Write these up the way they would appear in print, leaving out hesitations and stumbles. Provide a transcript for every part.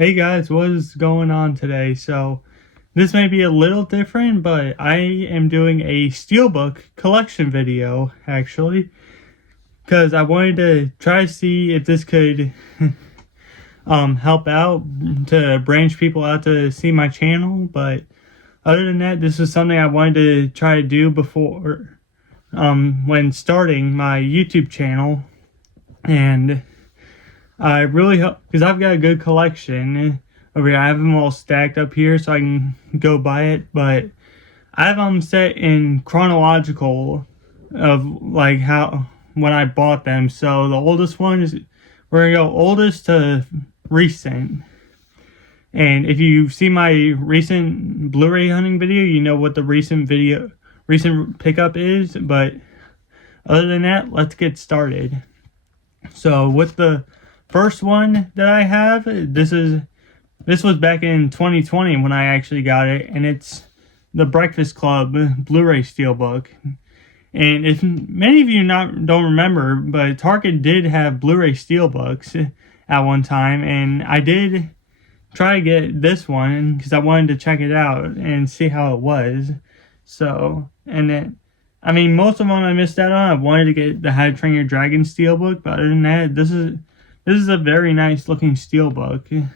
Hey guys, what is going on today? So, this may be a little different, but I am doing a Steelbook Collection video, actually, because I wanted to try to see if this could help out to branch people out to see my channel. But other than that, this is something I wanted to try to do before, when starting my YouTube channel, and I really hope, because I've got a good collection over here. I have them all stacked up here so I can go buy it, but I have them set in chronological of like how when I bought them. So the oldest one is, we're gonna go oldest to recent. And if you see my recent Blu-ray hunting video, you know what the recent pickup is. But other than that, let's get started. So with the first one that I have, this was back in 2020 when I actually got it, and it's the Breakfast Club Blu-ray Steelbook. And if many of you don't remember, but Target did have Blu-ray Steelbooks at one time, and I did try to get this one because I wanted to check it out and see how it was. So, and then, I mean, most of them I missed out on. I wanted to get the How to Train Your Dragon Steelbook, but other than that, this is a very nice looking Steelbook.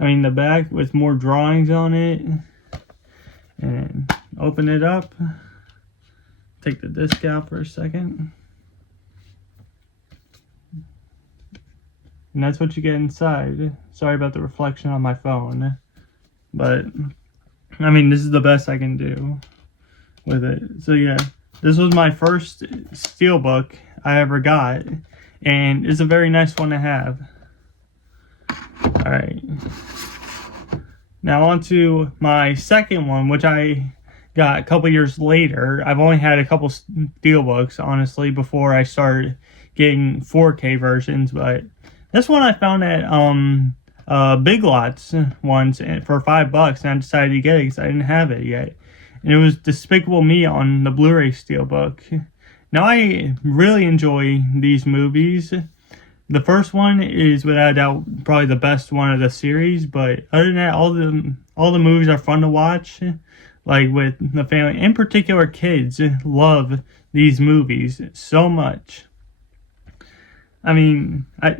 I mean, the back with more drawings on it. And open it up. Take the disc out for a second. And that's what you get inside. Sorry about the reflection on my phone. But, I mean, this is the best I can do with it. So yeah, this was my first Steelbook I ever got. And it's a very nice one to have. Alright. Now on to my second one, which I got a couple years later. I've only had a couple Steelbooks, honestly, before I started getting 4K versions. But this one I found at Big Lots once for $5, and I decided to get it because I didn't have it yet. And it was Despicable Me on the Blu-ray Steelbook. Now, I really enjoy these movies. The first one is without a doubt probably the best one of the series, but other than that, all the movies are fun to watch. Like with the family, in particular kids, love these movies so much. I mean, it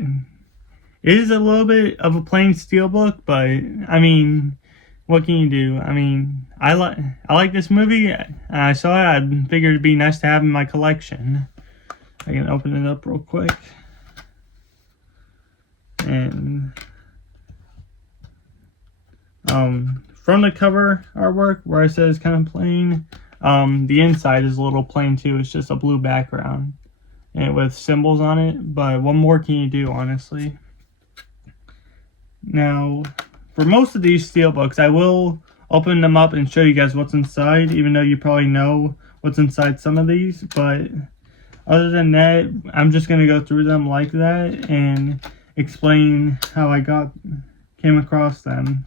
is a little bit of a plain Steelbook, but I mean, what can you do? I mean, I like this movie. I saw it. I figured it'd be nice to have in my collection. I can open it up real quick. And from the cover artwork, where I said it's kind of plain, the inside is a little plain too. It's just a blue background and with symbols on it. But what more can you do, honestly? Now, for most of these Steelbooks, I will open them up and show you guys what's inside, even though you probably know what's inside some of these. But other than that, I'm just going to go through them like that and explain how I came across them.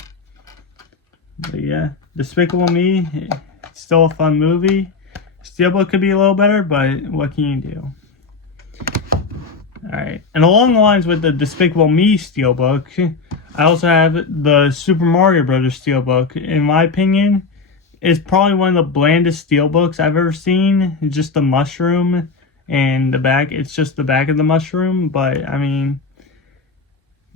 But yeah, Despicable Me, it's still a fun movie. Steelbook could be a little better, but what can you do? Alright, and along the lines with the Despicable Me Steelbook, I also have the Super Mario Brothers Steelbook. In my opinion, it's probably one of the blandest Steelbooks I've ever seen. It's just the mushroom and the back. It's just the back of the mushroom, but I mean,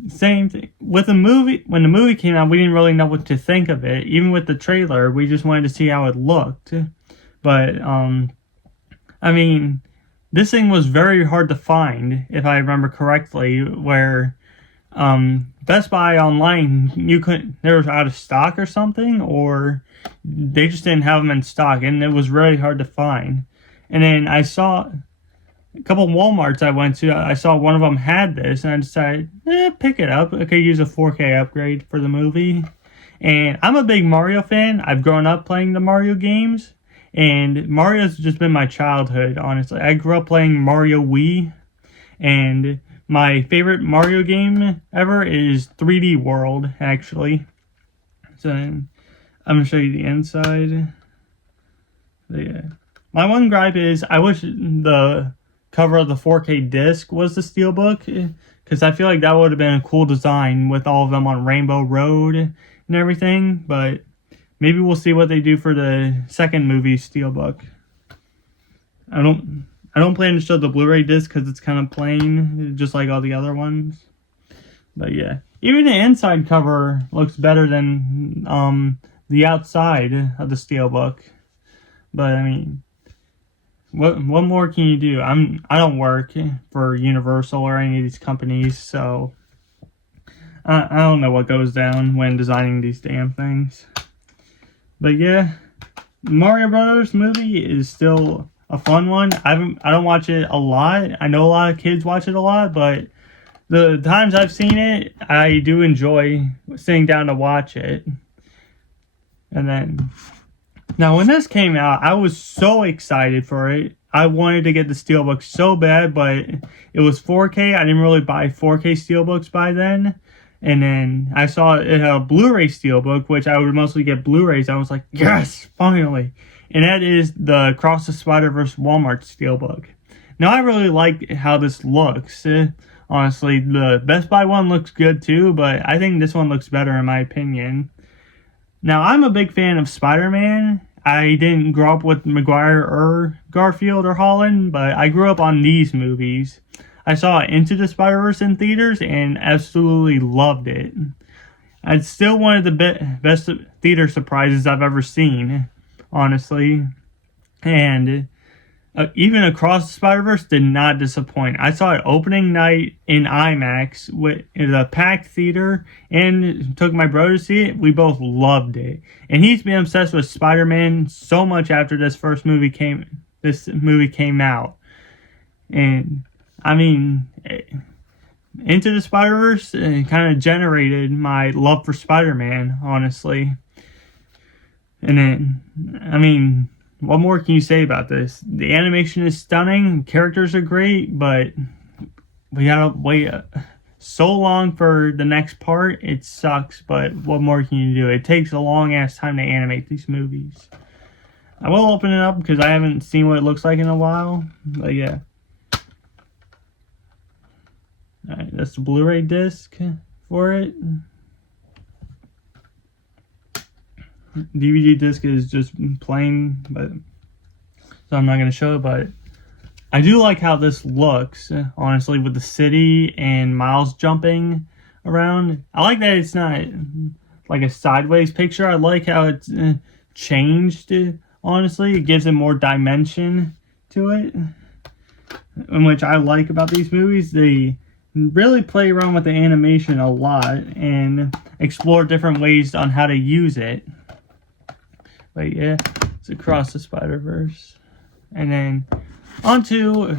same thing. With the movie, when the movie came out, we didn't really know what to think of it. Even with the trailer, we just wanted to see how it looked. But, I mean, this thing was very hard to find, if I remember correctly, where Best Buy online, they were out of stock or something, or they just didn't have them in stock, and it was really hard to find. And then I saw a couple Walmarts I went to, I saw one of them had this, and I decided, pick it up. I could use a 4K upgrade for the movie. And I'm a big Mario fan. I've grown up playing the Mario games, and Mario's just been my childhood, honestly. I grew up playing Mario Wii, and my favorite Mario game ever is 3D World, actually. So I'm going to show you the inside. But yeah. My one gripe is I wish the cover of the 4K disc was the Steelbook, because I feel like that would have been a cool design with all of them on Rainbow Road and everything. But maybe we'll see what they do for the second movie, Steelbook. I don't plan to show the Blu-ray disc because it's kind of plain, just like all the other ones. But yeah, even the inside cover looks better than the outside of the Steelbook. But I mean, what more can you do? I don't work for Universal or any of these companies, so I don't know what goes down when designing these damn things. But yeah, Mario Brothers movie is still a fun one. I don't watch it a lot. I know a lot of kids watch it a lot, but the times I've seen it, I do enjoy sitting down to watch it. And then, now when this came out, I was so excited for it. I wanted to get the Steelbook so bad, but it was 4K. I didn't really buy 4K Steelbooks by then. And then I saw it had a Blu-ray Steelbook, which I would mostly get Blu-rays. I was like, yes, finally. And that is the Across the Spider-Verse Walmart Steelbook. Now, I really like how this looks. Honestly, the Best Buy one looks good too, but I think this one looks better in my opinion. Now, I'm a big fan of Spider-Man. I didn't grow up with Maguire or Garfield or Holland, but I grew up on these movies. I saw Into the Spider-Verse in theaters and absolutely loved it. It's still one of the best theater surprises I've ever seen, honestly. And even Across the Spider-Verse did not disappoint. I saw it opening night in IMAX in a packed theater and took my brother to see it. We both loved it. And he's been obsessed with Spider-Man so much after this movie came out. And I mean, Into the Spider-Verse kind of generated my love for Spider-Man, honestly. And then, I mean, what more can you say about this? The animation is stunning, characters are great, but we gotta wait so long for the next part. It sucks, but what more can you do? It takes a long ass time to animate these movies. I will open it up because I haven't seen what it looks like in a while, but yeah. Alright, that's the Blu-ray disc for it. DVD disc is just plain, but so I'm not going to show it, but I do like how this looks, honestly, with the city and Miles jumping around. I like that it's not like a sideways picture. I like how it's changed, honestly. It gives it more dimension to it, and which I like about these movies. They really play around with the animation a lot and explore different ways on how to use it. But yeah, it's Across the Spider-Verse. And then onto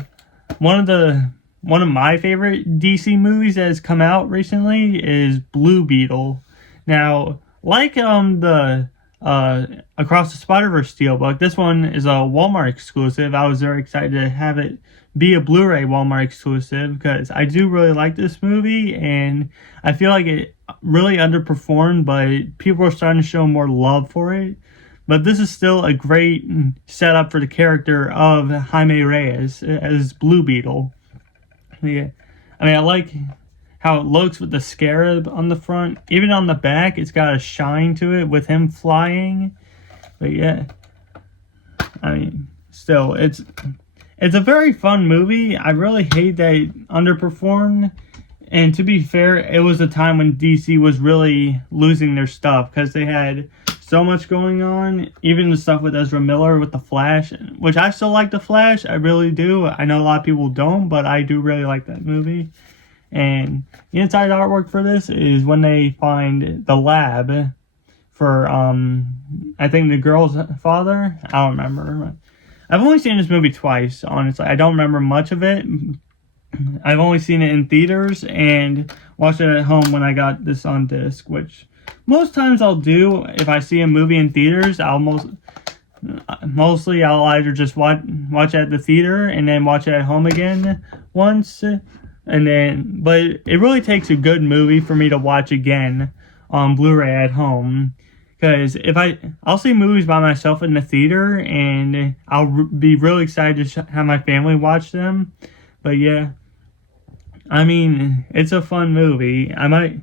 one of my favorite DC movies that has come out recently is Blue Beetle. Now, like the Across the Spider-Verse Steelbook, this one is a Walmart exclusive. I was very excited to have it be a Blu-ray Walmart exclusive because I do really like this movie and I feel like it really underperformed, but people are starting to show more love for it. But this is still a great setup for the character of Jaime Reyes as Blue Beetle. Yeah, I mean, I like how it looks with the scarab on the front. Even on the back, it's got a shine to it with him flying. But yeah, I mean, still, it's a very fun movie. I really hate that it underperformed. And to be fair, it was a time when DC was really losing their stuff because they had so much going on. Even the stuff with Ezra Miller with The Flash, which I still like The Flash. I really do. I know a lot of people don't, but I do really like that movie. And the inside artwork for this is when they find the lab for, I think the girl's father. I don't remember. I've only seen this movie twice, honestly. I don't remember much of it. I've only seen it in theaters and watched it at home when I got this on disc, which most times I'll do. If I see a movie in theaters, mostly I'll either just watch it at the theater and then watch it at home again once, and then. But it really takes a good movie for me to watch again on Blu-ray at home, because I'll see movies by myself in the theater and I'll be really excited to have my family watch them. But yeah, I mean, it's a fun movie. I might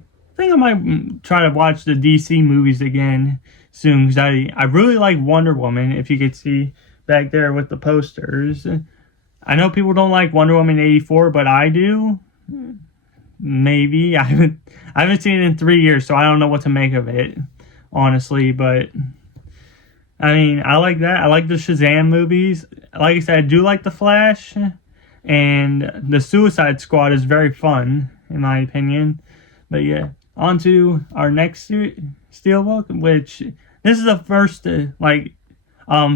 try to watch the DC movies again soon, because I really like Wonder Woman, if you could see back there with the posters. I know people don't like Wonder Woman 84, but I do. Maybe. I haven't seen it in 3 years, so I don't know what to make of it, honestly, but I mean, I like that. I like the Shazam movies. Like I said, I do like The Flash, and the Suicide Squad is very fun, in my opinion. But yeah, on to our next Steelbook, which this is the first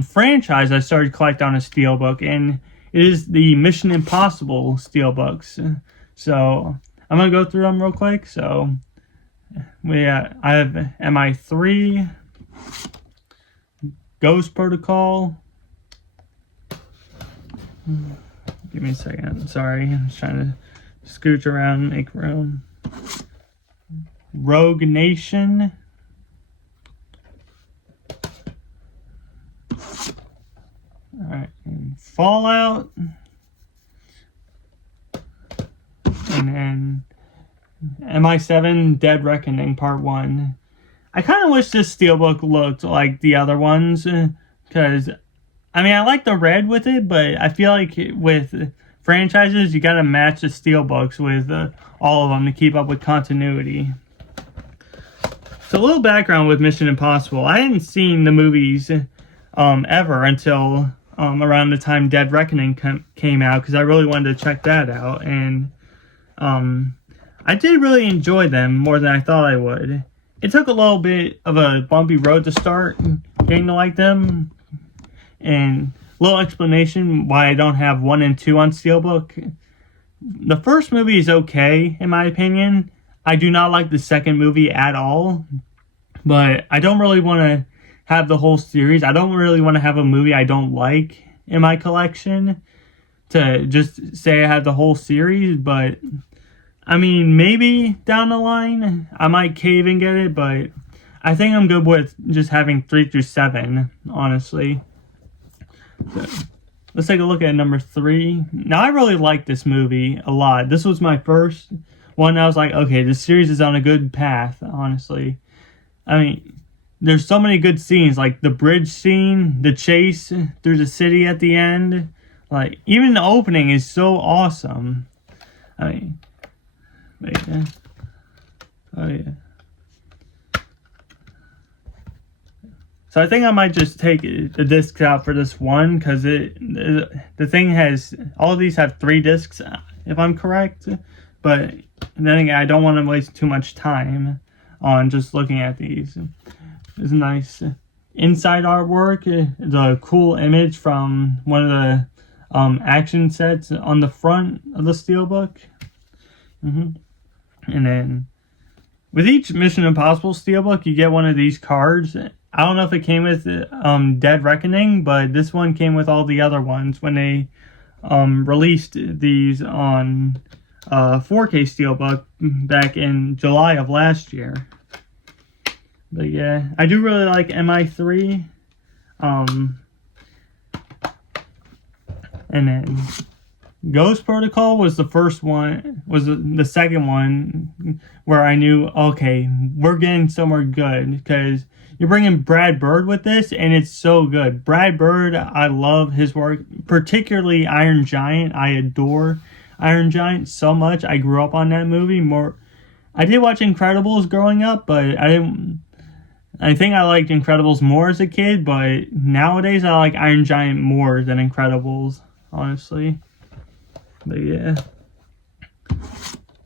franchise I started collecting on a Steelbook, and it is the Mission Impossible Steelbooks. So I'm gonna go through them real quick. So I have MI3, Ghost Protocol. Give me a second. Sorry, I'm just trying to scooch around and make room. Rogue Nation. Alright, and Fallout. And then MI7 Dead Reckoning Part 1. I kind of wish this Steelbook looked like the other ones, because, I mean, I like the red with it, but I feel like with franchises, you gotta match the Steelbooks with all of them to keep up with continuity. So a little background with Mission Impossible. I hadn't seen the movies ever until around the time Dead Reckoning came out, because I really wanted to check that out, and I did really enjoy them more than I thought I would. It took a little bit of a bumpy road to start getting to like them, and a little explanation why I don't have 1 and 2 on Steelbook. The first movie is okay, in my opinion. I do not like the second movie at all, but I don't really want to have the whole series. I don't really want to have a movie I don't like in my collection to just say I have the whole series, but I mean, maybe down the line I might cave and get it, but I think I'm good with just having 3 through 7, honestly. So, let's take a look at number 3. Now, I really like this movie a lot. This was my first one. I was like, okay, this series is on a good path, honestly. I mean, there's so many good scenes, like the bridge scene, the chase through the city at the end. Like, even the opening is so awesome. I mean, wait, oh yeah. So I think I might just take the discs out for this one, because the thing has, all of these have 3 discs, if I'm correct. But then again, I don't want to waste too much time on just looking at these. It's nice inside artwork. It's a cool image from one of the action sets on the front of the Steelbook. And then with each Mission Impossible Steelbook, you get one of these cards. I don't know if it came with Dead Reckoning, but this one came with all the other ones when they released these on 4K Steelbook back in July of last year. But yeah, I do really like MI3. And then Ghost Protocol was the first one, was the second one where I knew, okay, we're getting somewhere good, because you're bringing Brad Bird with this, and it's so good. Brad Bird, I love his work, particularly Iron Giant. I adore Iron Giant so much. I grew up on that movie more. I did watch Incredibles growing up, but I think I liked Incredibles more as a kid, but nowadays I like Iron Giant more than Incredibles, honestly. But yeah,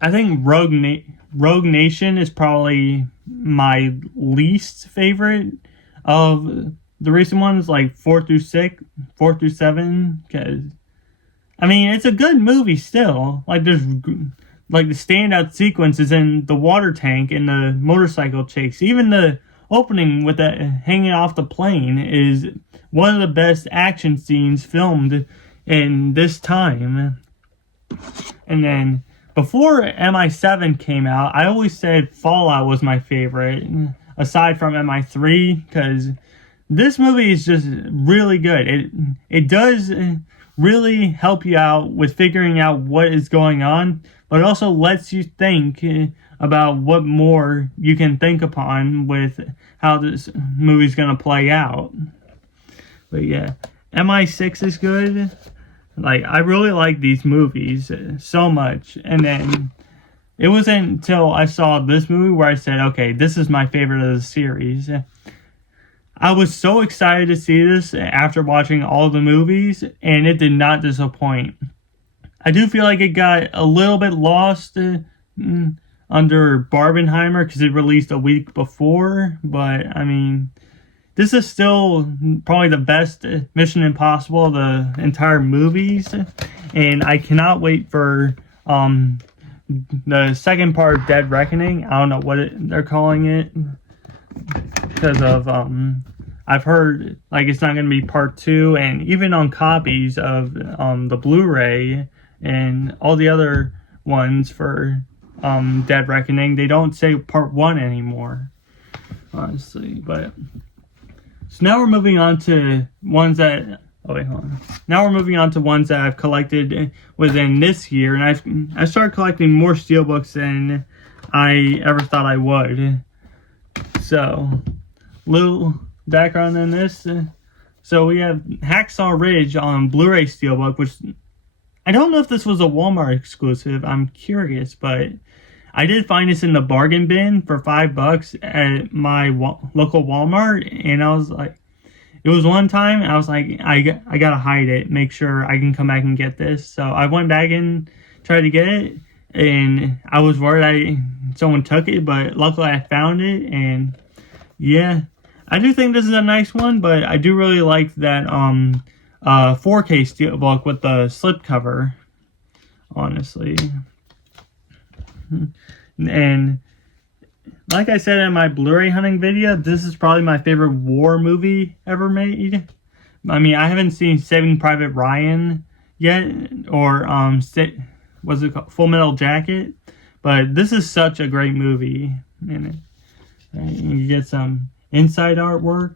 I think Rogue Nation is probably my least favorite of the recent ones, like 4 through 7, because I mean, it's a good movie still. Like, there's like the standout sequences in the water tank and the motorcycle chase. Even the opening with that hanging off the plane is one of the best action scenes filmed in this time. And then before MI7 came out, I always said Fallout was my favorite, aside from MI3, because this movie is just really good. It does really help you out with figuring out what is going on, but it also lets you think about what more you can think upon with how this movie's gonna play out. But yeah, MI6 is good. Like, I really like these movies so much, and then it wasn't until I saw this movie where I said, okay, this is my favorite of the series. I was so excited to see this after watching all the movies, and it did not disappoint. I do feel like it got a little bit lost under Barbenheimer because it released a week before, but I mean, this is still probably the best Mission Impossible of the entire movies, and I cannot wait for the second part of Dead Reckoning. I don't know what they're calling it because of I've heard like it's not going to be part 2, and even on copies of the Blu-ray and all the other ones for Dead Reckoning, they don't say part 1 anymore, honestly. But so now we're moving on to ones that now we're moving on to ones that I've collected within this year, and I started collecting more steelbooks than I ever thought I would. So, little background on this. So we have Hacksaw Ridge on Blu-ray steelbook, which I don't know if this was a Walmart exclusive. I'm curious, but I did find this in the bargain bin for $5 at my local Walmart, and I was like, it was one time I was like, I gotta hide it, make sure I can come back and get this. So I went back and tried to get it, and I was worried someone took it, but luckily I found it, and yeah, I do think this is a nice one, but I do really like that 4K steelbook with the slipcover, honestly. And like I said in my Blu-ray hunting video, this is probably my favorite war movie ever made. I mean, I haven't seen Saving Private Ryan yet, or what's it called, Full Metal Jacket, but this is such a great movie. And you get some inside artwork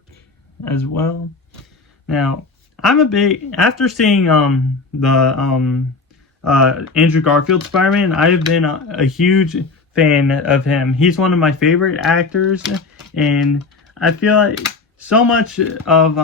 as well. Now, after seeing the Andrew Garfield Spider-Man, I've been a huge fan of him. He's one of my favorite actors, and I feel like so much of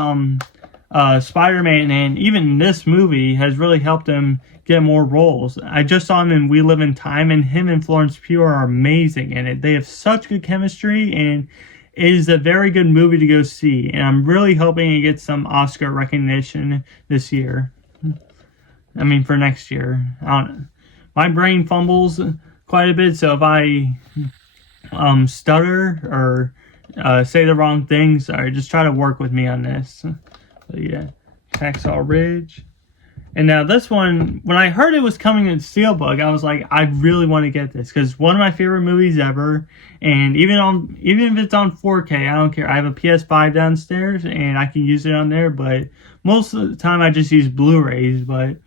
Spider-Man and even this movie has really helped him get more roles. I just saw him in We Live in Time, and him and Florence Pugh are amazing in it. They have such good chemistry, and it is a very good movie to go see, and I'm really hoping it gets some Oscar recognition this year. I mean, for next year. My brain fumbles quite a bit, so if I stutter or say the wrong things, just try to work with me on this. But yeah, Hacksaw Ridge. And now this one, when I heard it was coming in Steelbook, I was like, I really want to get this, because one of my favorite movies ever, and even if it's on 4K, I don't care. I have a PS5 downstairs, and I can use it on there, but most of the time I just use Blu-rays. But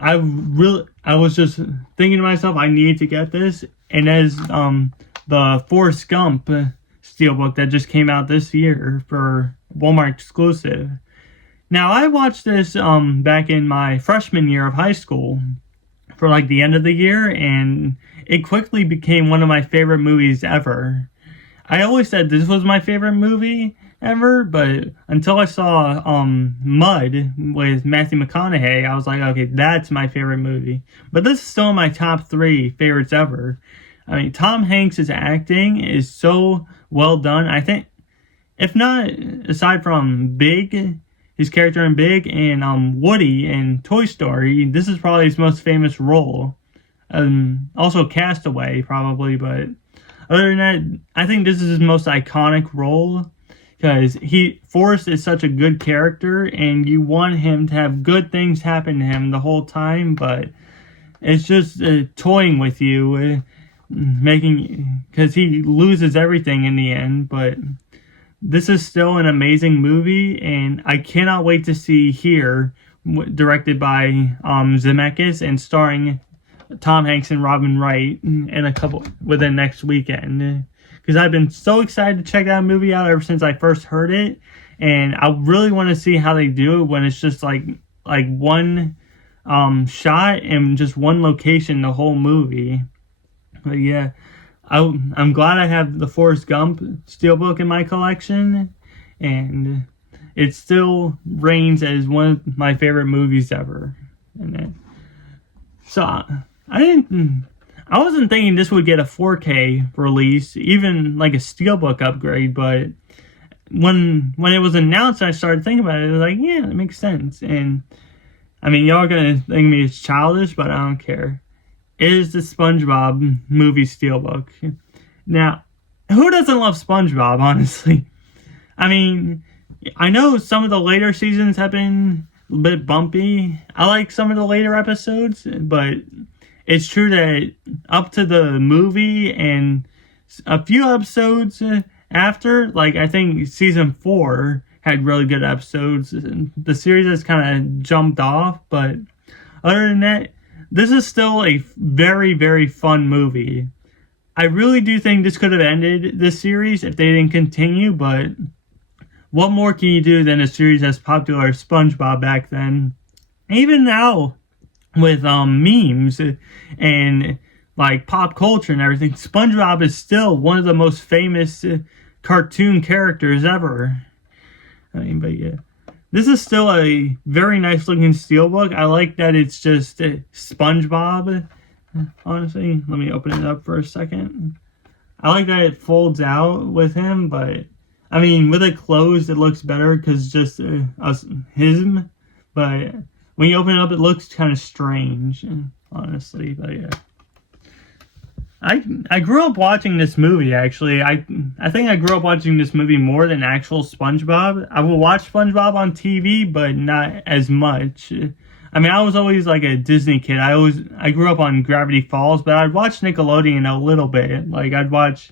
I was just thinking to myself, I need to get this, and as the Forrest Gump Steelbook that just came out this year for Walmart exclusive. Now, I watched this back in my freshman year of high school for like the end of the year, and it quickly became one of my favorite movies ever. I always said this was my favorite movie ever, but until I saw Mud with Matthew McConaughey, I was like, okay, that's my favorite movie. But this is still in my top 3 favorites ever. I mean, Tom Hanks' acting is so well done. I think, if not, aside from Big, his character in Big, and Woody in Toy Story, this is probably his most famous role. Also Castaway, probably, but other than that, I think this is his most iconic role, because Forrest is such a good character, and you want him to have good things happen to him the whole time, but it's just toying with you, because he loses everything in the end. But this is still an amazing movie, and I cannot wait to see Here, directed by Zemeckis and starring Tom Hanks and Robin Wright within next weekend. Because I've been so excited to check that movie out ever since I first heard it, and I really want to see how they do it when it's just like one shot in just one location the whole movie. But yeah, I'm glad I have the Forrest Gump Steelbook in my collection, and it still reigns as one of my favorite movies ever. So I wasn't thinking this would get a 4K release, even like a Steelbook upgrade, but when it was announced, I started thinking about it. It was like, yeah, that makes sense. And I mean, y'all are gonna think me it's childish, but I don't care. It is the SpongeBob movie Steelbook. Now, who doesn't love SpongeBob, honestly? I mean, I know some of the later seasons have been a bit bumpy. I like some of the later episodes, but it's true that up to the movie and a few episodes after, like I think season 4 had really good episodes. The series has kind of jumped off, but other than that, this is still a very, very fun movie. I really do think this could have ended this series if they didn't continue, but what more can you do than a series as popular as SpongeBob back then? Even now, with memes and like pop culture and everything, SpongeBob is still one of the most famous cartoon characters ever. I mean, but yeah, this is still a very nice looking steelbook. I like that it's just SpongeBob. Honestly, let me open it up for a second. I like that it folds out with him, but I mean, with it closed, it looks better because just him. But when you open it up, it looks kind of strange, honestly. But yeah, I grew up watching this movie. Actually, I think I grew up watching this movie more than actual SpongeBob. I will watch SpongeBob on TV, but not as much. I mean, I was always like a Disney kid. I grew up on Gravity Falls, but I'd watch Nickelodeon a little bit. Like I'd watch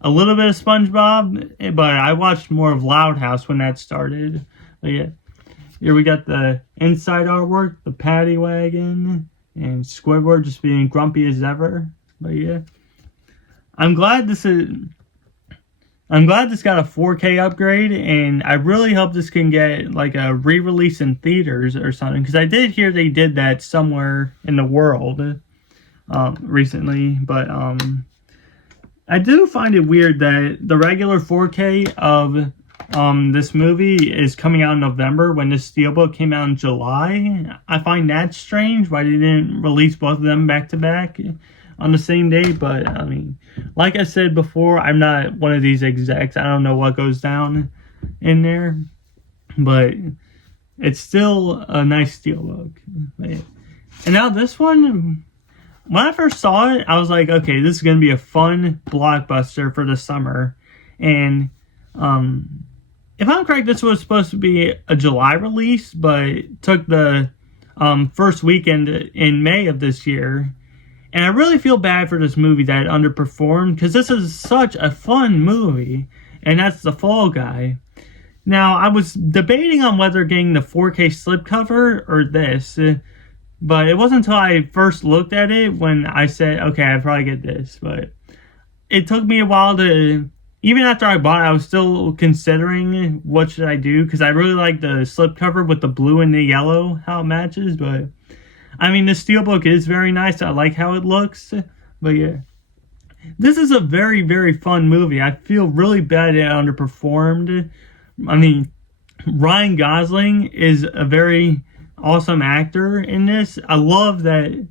a little bit of SpongeBob, but I watched more of Loud House when that started. But yeah, here we got the inside artwork, the paddy wagon, and Squidward just being grumpy as ever. But yeah, I'm glad this got a 4K upgrade, and I really hope this can get like a re-release in theaters or something, because I did hear they did that somewhere in the world recently. But I do find it weird that the regular 4K of this movie is coming out in November when this Steelbook came out in July. I find that strange why they didn't release both of them back to back on the same day. But I mean, like I said before, I'm not one of these execs. I don't know what goes down in there, but it's still a nice Steelbook. And now this one, when I first saw it, I was like, okay, this is going to be a fun blockbuster for the summer. And if I'm correct, this was supposed to be a July release, but it took the first weekend in May of this year. And I really feel bad for this movie that it underperformed, because this is such a fun movie, and that's The Fall Guy. Now, I was debating on whether getting the 4K slipcover or this, but it wasn't until I first looked at it when I said, okay, I'd probably get this. But it took me a while to, even after I bought it, I was still considering what should I do, because I really like the slipcover with the blue and the yellow, how it matches. But I mean, the Steelbook is very nice. I like how it looks. But yeah, this is a very, very fun movie. I feel really bad it underperformed. I mean, Ryan Gosling is a very awesome actor in this. I love that.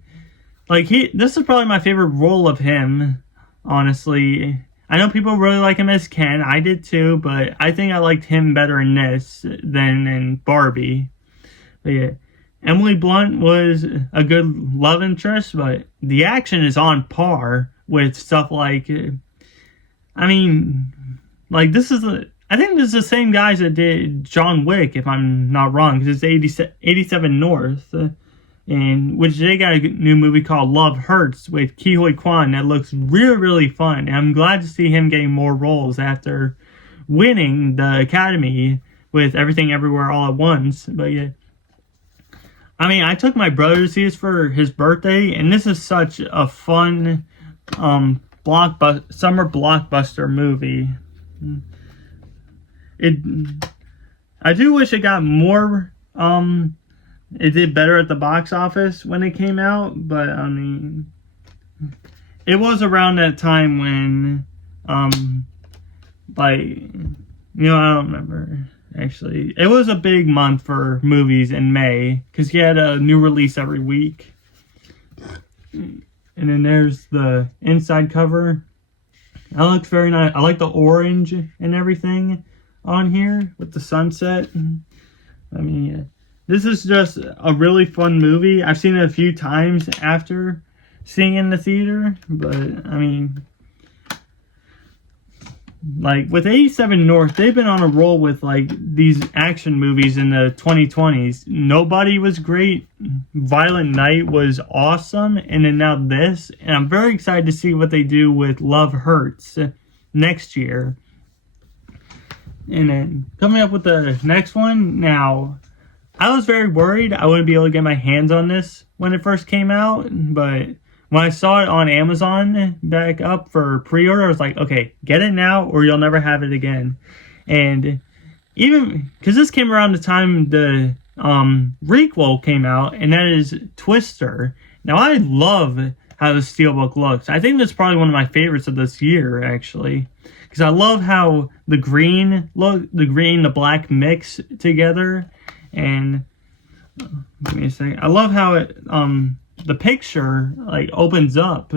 Like, this is probably my favorite role of him, honestly. I know people really like him as Ken. I did too, but I think I liked him better in this than in Barbie. But yeah, Emily Blunt was a good love interest, but the action is on par with stuff like, I mean, like I think this is the same guys that did John Wick, if I'm not wrong, because it's 87 North, and which they got a new movie called Love Hurts with Ke Huy Quan that looks really, really fun. And I'm glad to see him getting more roles after winning the Academy with Everything Everywhere All at Once. But yeah, I mean, I took my brother to see this for his birthday, and this is such a fun summer blockbuster movie. I do wish it got more it did better at the box office when it came out, but I mean, it was around that time when, like, I don't remember, actually. It was a big month for movies in May, because you had a new release every week. And then there's the inside cover. That looks very nice. I like the orange and everything on here with the sunset. I mean, this is just a really fun movie. I've seen it a few times after seeing it in the theater, but I mean, like with 87 North, they've been on a roll with like these action movies in the 2020s. Nobody was great. Violent Night was awesome, and then now this, and I'm very excited to see what they do with Love Hurts next year. And then coming up with the next one, now I was very worried I wouldn't be able to get my hands on this when it first came out, but when I saw it on Amazon back up for pre-order, I was like, okay, get it now or you'll never have it again. And even because this came around the time the requel came out, and that is Twister. Now, I love how the Steelbook looks. I think that's probably one of my favorites of this year, actually, because I love how the the black mix together, and give me a second. I love how it the picture like opens up.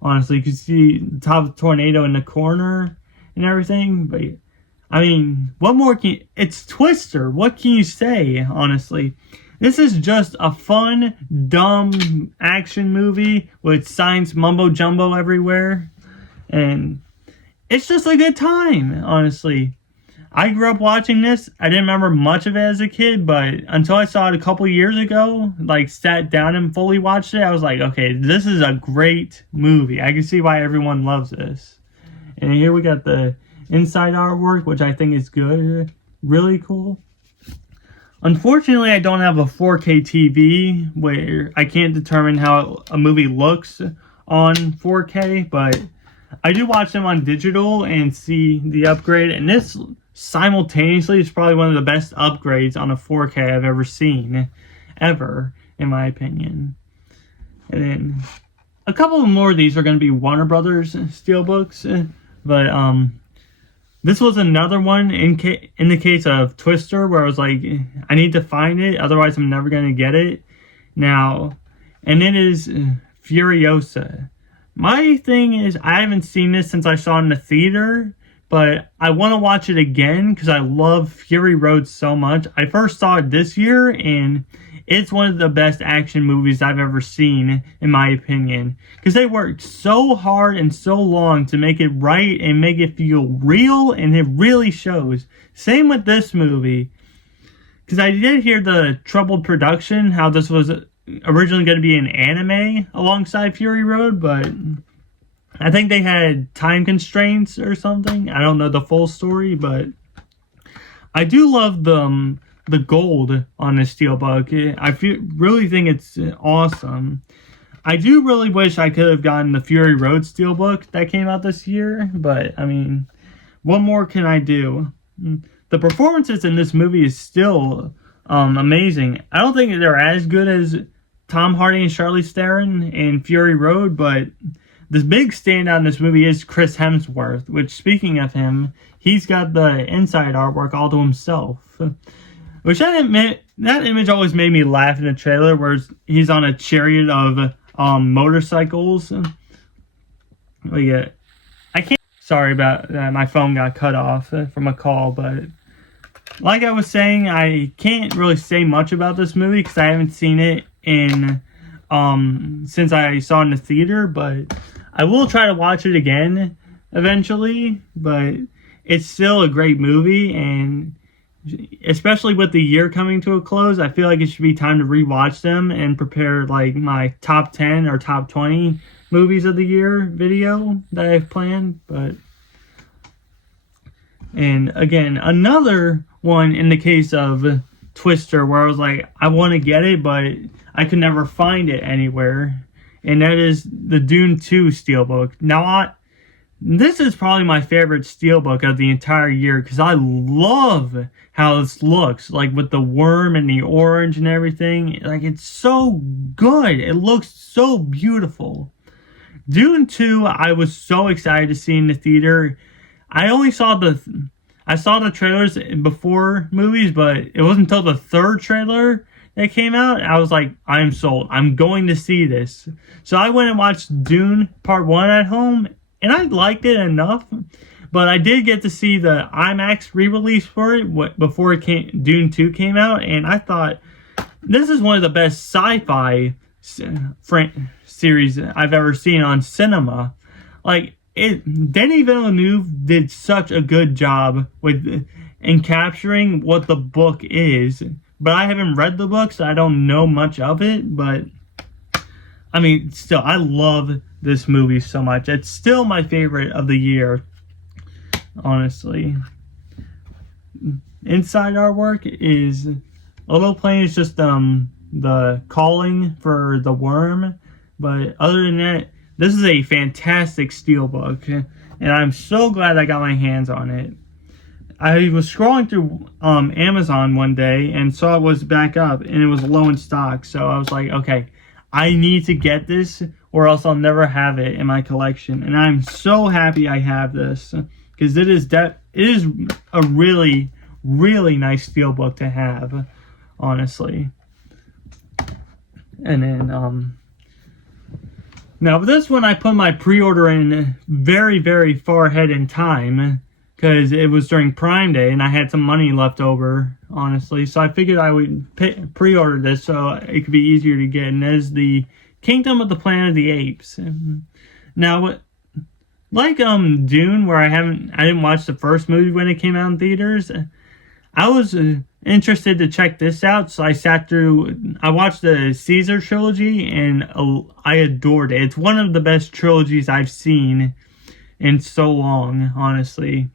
Honestly, you can see the top of the tornado in the corner and everything. But I mean, what more can you, it's Twister. What can you say? Honestly, this is just a fun, dumb action movie with science mumbo jumbo everywhere, and it's just a good time. Honestly, I grew up watching this. I didn't remember much of it as a kid, but until I saw it a couple years ago, like sat down and fully watched it, I was like, okay, this is a great movie. I can see why everyone loves this. And here we got the inside artwork, which I think is good. Really cool. Unfortunately, I don't have a 4K TV where I can't determine how a movie looks on 4K, but I do watch them on digital and see the upgrade, and this simultaneously is probably one of the best upgrades on a 4K I've ever seen, ever, in my opinion. And then a couple more of these are going to be Warner Brothers Steelbooks, but this was another one in the case of Twister where I was like, I need to find it, otherwise I'm never going to get it. Now, and it is Furiosa. My thing is, I haven't seen this since I saw it in the theater, but I want to watch it again because I love Fury Road so much. I first saw it this year, and it's one of the best action movies I've ever seen, in my opinion. Because they worked so hard and so long to make it right and make it feel real, and it really shows. Same with this movie. Because I did hear the troubled production, how this was originally going to be an anime alongside Fury Road, but I think they had time constraints or something. I don't know the full story, but I do love the gold on this Steelbook. I really think it's awesome. I do really wish I could have gotten the Fury Road Steelbook that came out this year, but I mean, what more can I do? The performances in this movie is still amazing. I don't think they're as good as Tom Hardy and Charlize Theron in Fury Road, but the big standout in this movie is Chris Hemsworth, which, speaking of him, he's got the inside artwork all to himself. Which that image always made me laugh in the trailer, where he's on a chariot of motorcycles. But yeah, I can't. Sorry about that. My phone got cut off from a call, but like I was saying, I can't really say much about this movie because I haven't seen it in since I saw it in the theater, but I will try to watch it again eventually. But it's still a great movie, and especially with the year coming to a close, I feel like it should be time to rewatch them and prepare like my top 10 or top 20 movies of the year video that I've planned. And again, another one in the case of Twister where I was like, I want to get it, but I could never find it anywhere. And that is the Dune 2 Steelbook. Now, this is probably my favorite Steelbook of the entire year because I love how this looks, like with the worm and the orange and everything. Like, it's so good. It looks so beautiful. Dune 2, I was so excited to see in the theater. I saw the trailers before movies, but it wasn't until the third trailer that came out, I was like, I'm sold. I'm going to see this. So I went and watched Dune Part 1 at home, and I liked it enough. But I did get to see the IMAX re-release for it before Dune 2 came out, and I thought, this is one of the best sci-fi series I've ever seen on cinema. Like, Denis Villeneuve did such a good job in capturing what the book is. But I haven't read the book, so I don't know much of it. But, I mean, still, I love this movie so much. It's still my favorite of the year, honestly. Inside artwork is a little plain. It's just the calling for the worm. But other than that, this is a fantastic Steelbook. And I'm so glad I got my hands on it. I was scrolling through Amazon one day and saw it was back up and it was low in stock. So I was like, okay, I need to get this or else I'll never have it in my collection. And I'm so happy I have this because it is a really, really nice Steelbook to have, honestly. And then, now this one I put my pre-order in very, very far ahead in time. Because it was during Prime Day and I had some money left over, honestly. So I figured I would pre-order this so it could be easier to get. And that is the Kingdom of the Planet of the Apes. Now, like Dune, where I didn't watch the first movie when it came out in theaters, I was interested to check this out. So I watched the Caesar trilogy and I adored it. It's one of the best trilogies I've seen in so long, honestly.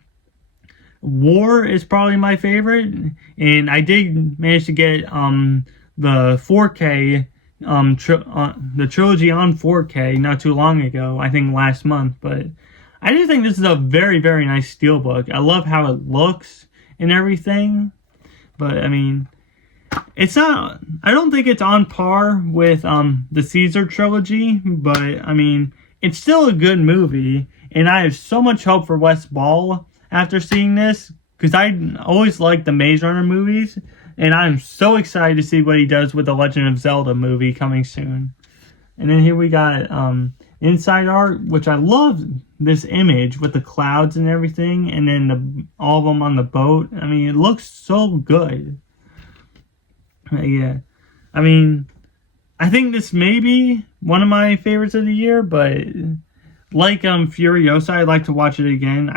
War is probably my favorite, and I did manage to get the 4K the trilogy on 4K not too long ago, I think last month. But I do think this is a very, very nice Steelbook. I love how it looks and everything, but I mean, it's not, I don't think it's on par with the Caesar trilogy, but I mean, it's still a good movie. And I have so much hope for Wes Ball after seeing this, because I always liked the Maze Runner movies, and I'm so excited to see what he does with the Legend of Zelda movie coming soon. And then here we got inside art, which I love this image with the clouds and everything, and then all of them on the boat. I mean, it looks so good. Yeah, I mean, I think this may be one of my favorites of the year, but like Furiosa, I'd like to watch it again.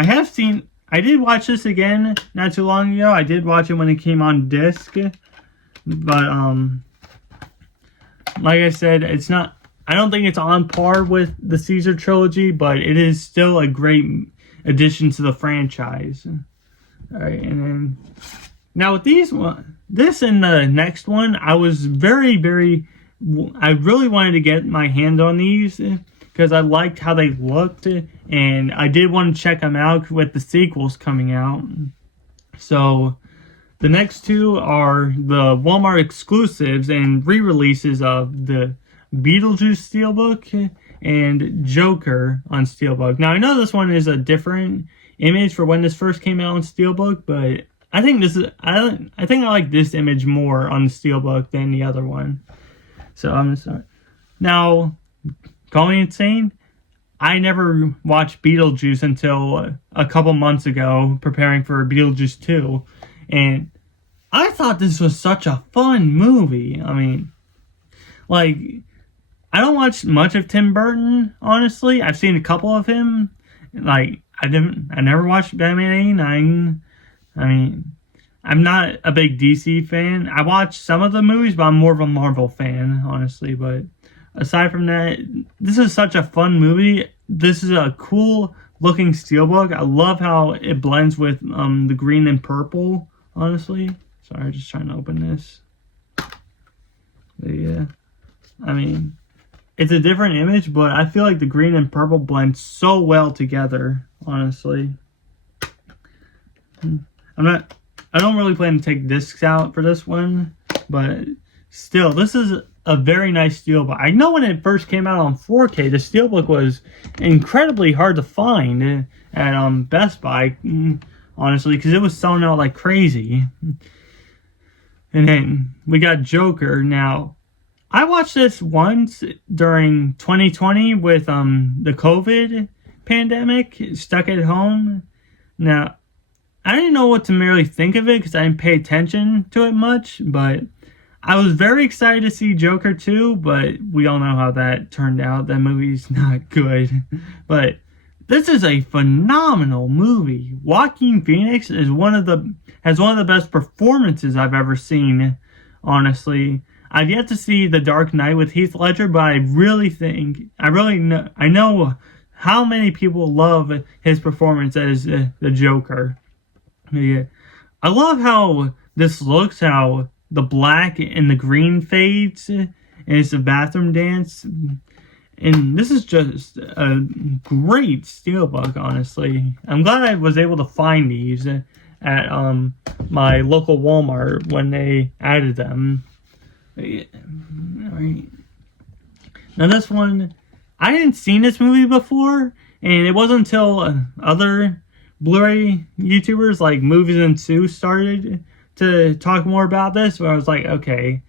I did watch this again not too long ago. I did watch it when it came on disc. But like I said, it's not, I don't think it's on par with the Caesar trilogy, but it is still a great addition to the franchise. Alright, and then now with this and the next one, I was I really wanted to get my hands on these because I liked how they looked, and I did want to check them out with the sequels coming out. So the next two are the Walmart exclusives and re-releases of the Beetlejuice Steelbook and Joker on Steelbook. Now I know this one is a different image for when this first came out on Steelbook, but I think I like this image more on the Steelbook than the other one. So I'm gonna start. Now, call me insane, I never watched Beetlejuice until a couple months ago, preparing for Beetlejuice 2, and I thought this was such a fun movie. I mean, like, I don't watch much of Tim Burton, honestly. I've seen a couple of him. Like, I never watched Batman 89. I mean, I'm not a big DC fan. I watch some of the movies, but I'm more of a Marvel fan, honestly. But aside from that, this is such a fun movie. This is a cool looking Steelbook. I love how it blends with the green and purple, honestly. Sorry, just trying to open this. But yeah, I mean, it's a different image, but I feel like the green and purple blend so well together, honestly. I don't really plan to take discs out for this one, but still, this is a very nice steelbook. I know when it first came out on 4K, the steelbook was incredibly hard to find at Best Buy, honestly, because it was selling out like crazy. And then we got Joker. Now, I watched this once during 2020 with the COVID pandemic, stuck at home. Now, I didn't know what to really think of it because I didn't pay attention to it much, but I was very excited to see Joker 2, but we all know how that turned out. That movie's not good. But this is a phenomenal movie. Joaquin Phoenix has one of the best performances I've ever seen, honestly. I've yet to see The Dark Knight with Heath Ledger, but I know how many people love his performance as the Joker. Yeah. I love how this looks, how the black and the green fades, and it's a bathroom dance. And this is just a great steelbook, honestly. I'm glad I was able to find these at my local Walmart when they added them. Alright. Now this one, I hadn't seen this movie before, and it wasn't until other Blu-ray YouTubers like Movies and Sue started to talk more about this, where I was like, okay,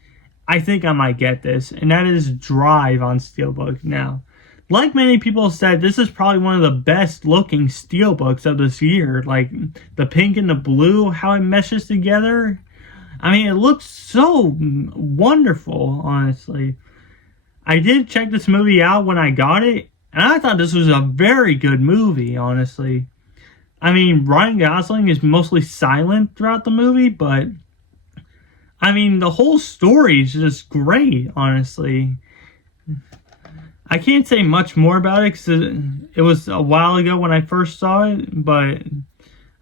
I think I might get this, and that is Drive on steelbook. Now, like many people said, this is probably one of the best looking steelbooks of this year. Like the pink and the blue, how it meshes together. I mean, it looks so wonderful, honestly. I did check this movie out when I got it, and I thought this was a very good movie, honestly. I mean, Ryan Gosling is mostly silent throughout the movie, but I mean, the whole story is just great, honestly. I can't say much more about it because it was a while ago when I first saw it, but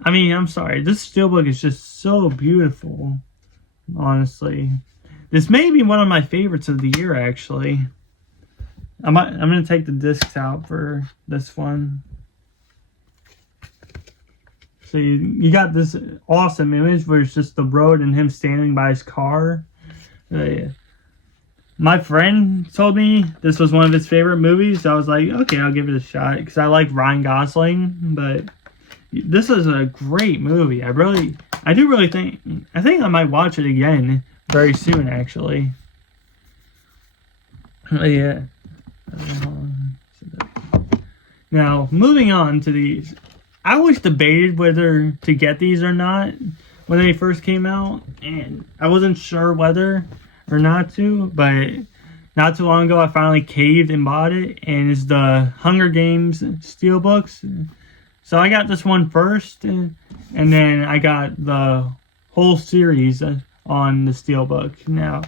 I mean, I'm sorry. This steelbook is just so beautiful, honestly. This may be one of my favorites of the year, actually. I'm going to take the discs out for this one. So you got this awesome image where it's just the road and him standing by his car. My friend told me this was one of his favorite movies. So I was like, okay, I'll give it a shot because I like Ryan Gosling. But this is a great movie. I think I might watch it again very soon, actually. Yeah. Now, moving on to these. I always debated whether to get these or not when they first came out, and I wasn't sure whether or not to, but not too long ago I finally caved and bought it, and it's the Hunger Games steelbooks. So I got this one first, and then I got the whole series on the steelbook. Now,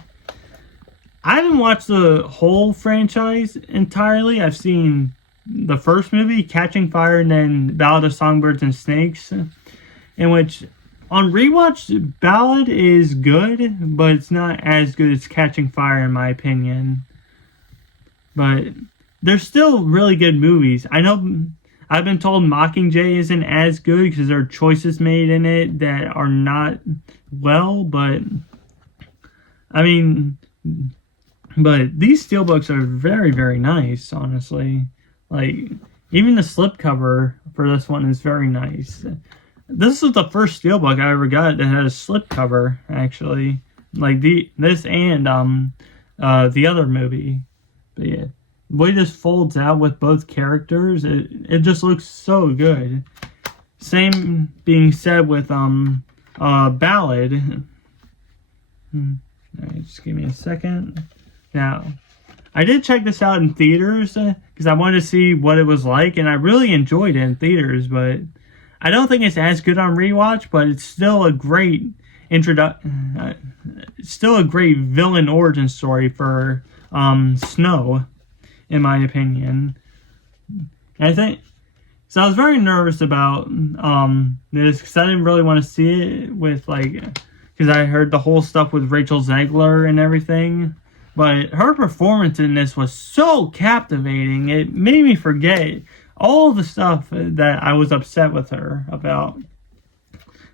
I haven't watched the whole franchise entirely. I've seen the first movie, Catching Fire, and then Ballad of Songbirds and Snakes, in which on rewatch, Ballad is good, but it's not as good as Catching Fire in my opinion. But they're still really good movies. I know I've been told Mockingjay isn't as good because there are choices made in it that are not well, but I mean, but these steelbooks are very, very nice, honestly. Like, even the slipcover for this one is very nice. This is the first steelbook I ever got that had a slipcover, actually. Like, this and the other movie. But yeah, the way this folds out with both characters, it just looks so good. Same being said with Ballad. Alright, just give me a second. Now, I did check this out in theaters because I wanted to see what it was like, and I really enjoyed it in theaters, but I don't think it's as good on rewatch, but it's still a great still a great villain origin story for Snow, in my opinion. And I think so. I was very nervous about this because I didn't really want to see it with because I heard the whole stuff with Rachel Zegler and everything. But her performance in this was so captivating. It made me forget all the stuff that I was upset with her about.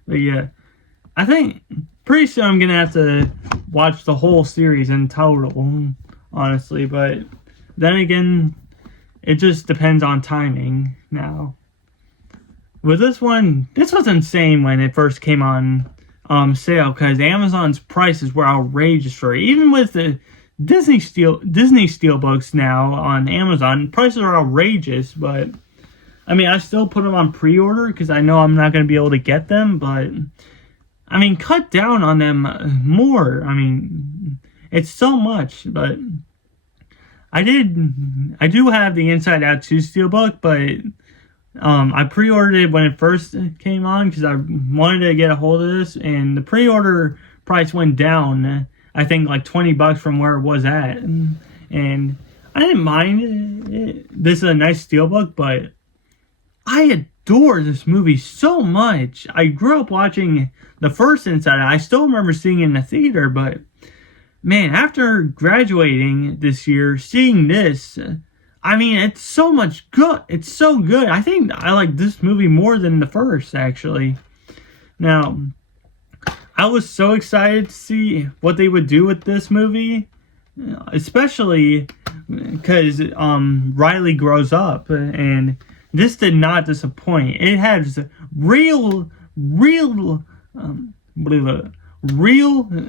But yeah, I think pretty soon I'm going to have to watch the whole series in total, honestly. But then again, it just depends on timing now. With this one, this was insane when it first came on sale, because Amazon's prices were outrageous for it. Even with the Disney Steelbooks now on Amazon, prices are outrageous, but I mean, I still put them on pre-order because I know I'm not going to be able to get them, but I mean, cut down on them more. I mean, it's so much, but I do have the Inside Out 2 Steelbook, but I pre-ordered it when it first came on because I wanted to get a hold of this, and the pre-order price went down, I think like $20 from where it was at, and I didn't mind it. This is a nice Steelbook, but I adore this movie so much. I grew up watching the first Inside Out. I still remember seeing it in the theater, but man, after graduating this year, seeing this, I mean, it's so much good. It's so good. I think I like this movie more than the first, actually. Now, I was so excited to see what they would do with this movie, especially because Riley grows up, and this did not disappoint. It has real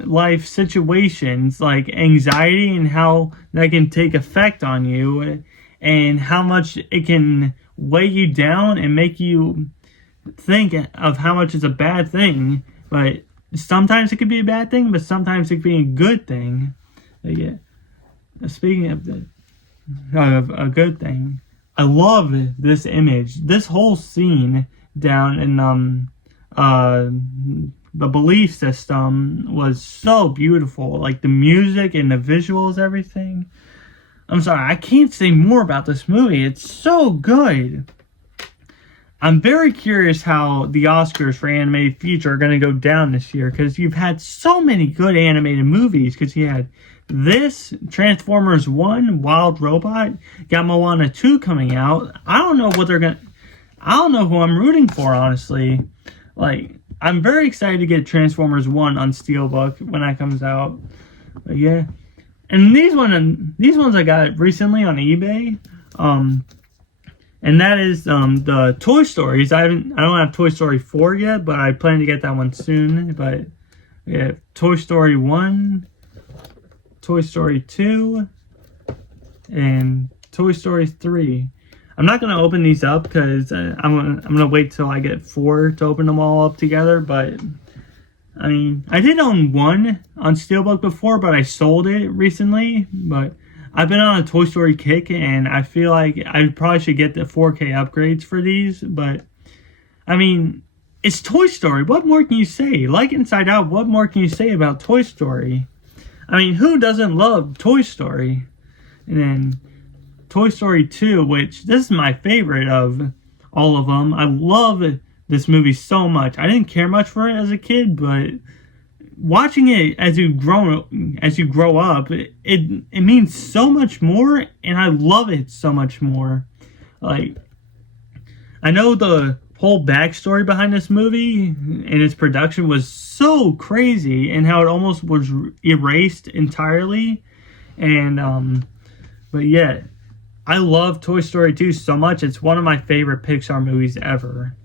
life situations like anxiety and how that can take effect on you, and how much it can weigh you down and make you think of how much it's a bad thing. But sometimes it could be a bad thing, but sometimes it could be a good thing. Yeah. Speaking of a good thing, I love this image. This whole scene down in the belief system was so beautiful. Like the music and the visuals, everything. I'm sorry, I can't say more about this movie. It's so good. I'm very curious how the Oscars for animated feature are going to go down this year, because you've had so many good animated movies. Because you had this, Transformers 1, Wild Robot, got Moana 2 coming out. I don't know who I'm rooting for, honestly. Like, I'm very excited to get Transformers 1 on Steelbook when that comes out. But yeah. And these ones I got recently on eBay. And that is the Toy Stories. I don't have Toy Story 4 yet, but I plan to get that one soon. But yeah, Toy Story 1, Toy Story 2, and Toy Story 3. I'm not going to open these up because I'm gonna wait till I get 4 to open them all up together. But I mean, I did own 1 on Steelbook before, but I sold it recently. But I've been on a Toy Story kick, and I feel like I probably should get the 4K upgrades for these. But I mean, it's Toy Story. What more can you say? Like Inside Out, what more can you say about Toy Story? I mean, who doesn't love Toy Story? And then Toy Story 2, which this is my favorite of all of them. I love this movie so much. I didn't care much for it as a kid, but watching it as you grow up, it means so much more, and I love it so much more. Like, I know the whole backstory behind this movie and its production was so crazy, and how it almost was erased entirely. And but yeah, I love Toy Story 2 so much. It's one of my favorite Pixar movies ever.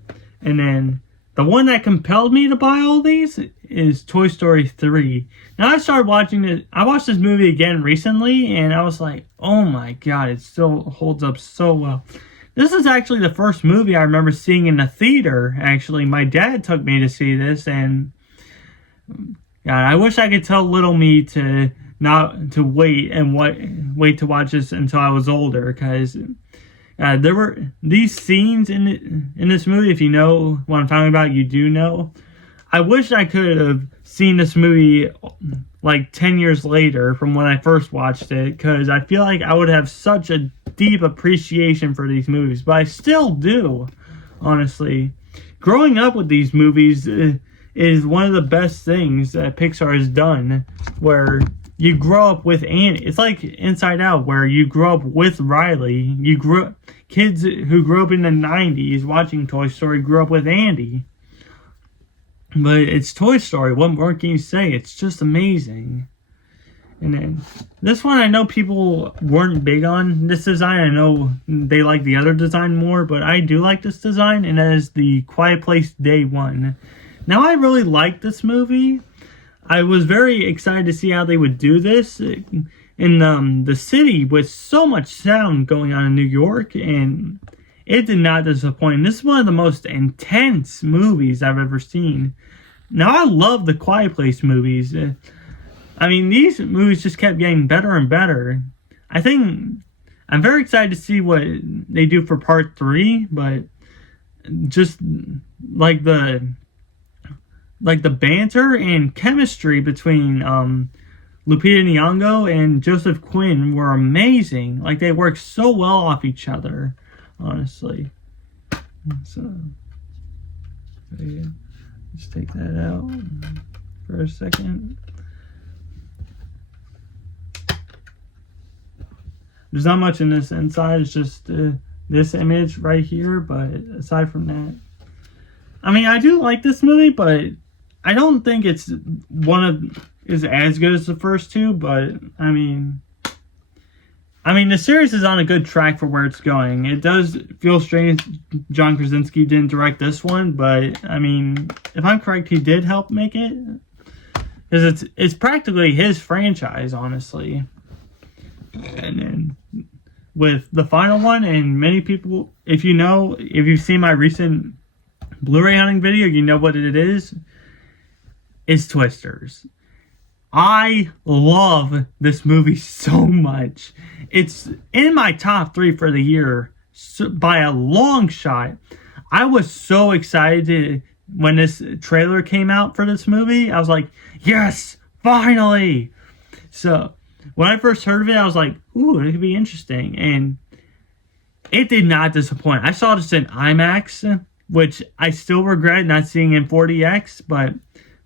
And then the one that compelled me to buy all these is Toy Story 3. Now I started watching it. I watched this movie again recently, and I was like, oh my god, it still holds up so well. This is actually the first movie I remember seeing in the theater, actually. My dad took me to see this, and God, I wish I could tell little me to not to wait to watch this until I was older, because there were these scenes in this movie. If you know what I'm talking about, you do know. I wish I could have seen this movie like 10 years later from when I first watched it, because I feel like I would have such a deep appreciation for these movies, but I still do, honestly. Growing up with these movies is one of the best things that Pixar has done, where you grow up with Andy. It's like Inside Out, where you grow up with Riley. Kids who grew up in the 90s watching Toy Story grew up with Andy. But it's Toy Story. What more can you say? It's just amazing. And then this one, I know people weren't big on this design. I know they like the other design more, but I do like this design, and that is the Quiet Place Day 1. Now, I really like this movie. I was very excited to see how they would do this in the city with so much sound going on in New York, and it did not disappoint. This is one of the most intense movies I've ever seen. Now, I love the Quiet Place movies. I mean, these movies just kept getting better and better. I think I'm very excited to see what they do for part 3, but just like the banter and chemistry between Lupita Nyong'o and Joseph Quinn were amazing. Like, they worked so well off each other, honestly. So, yeah, let's take that out for a second. There's not much in this inside. It's just this image right here. But aside from that, I mean, I do like this movie, but I don't think it's is as good as the first two. But I mean, the series is on a good track for where it's going. It does feel strange John Krasinski didn't direct this one, but I mean, if I'm correct, he did help make it, because it's practically his franchise, honestly. And then with the final one, and many people, if you've seen my recent Blu-ray hunting video, you know what it is. It's Twisters. I love this movie so much. It's in my top 3 for the year by a long shot. I was so excited when this trailer came out for this movie. I was like, yes, finally. So when I first heard of it, I was like, ooh, it could be interesting. And it did not disappoint. I saw this in IMAX, which I still regret not seeing in 4DX, but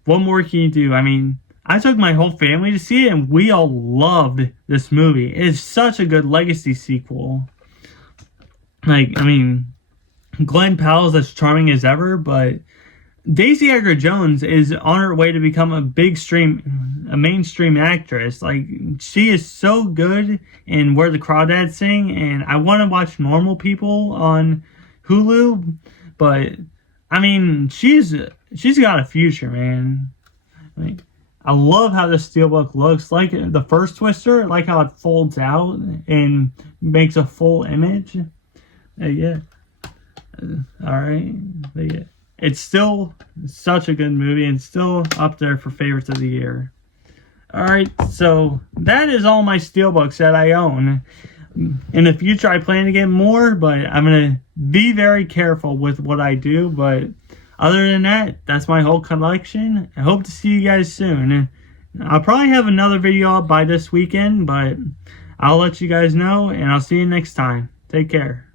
what more can you do? I mean, I took my whole family to see it, and we all loved this movie. It's such a good legacy sequel. Like, I mean, Glenn Powell's as charming as ever, but Daisy Edgar Jones is on her way to become a mainstream actress. Like, she is so good in Where the Crawdads Sing, and I want to watch Normal People on Hulu, but I mean, she's got a future, man. Like, I love how the Steelbook looks. Like the first Twister, like how it folds out and makes a full image. Yeah. Alright. Yeah. It's still such a good movie and still up there for favorites of the year. Alright, so that is all my Steelbooks that I own. In the future, I plan to get more, but I'm going to be very careful with what I do. But other than that, that's my whole collection. I hope to see you guys soon. I'll probably have another video up by this weekend, but I'll let you guys know, and I'll see you next time. Take care.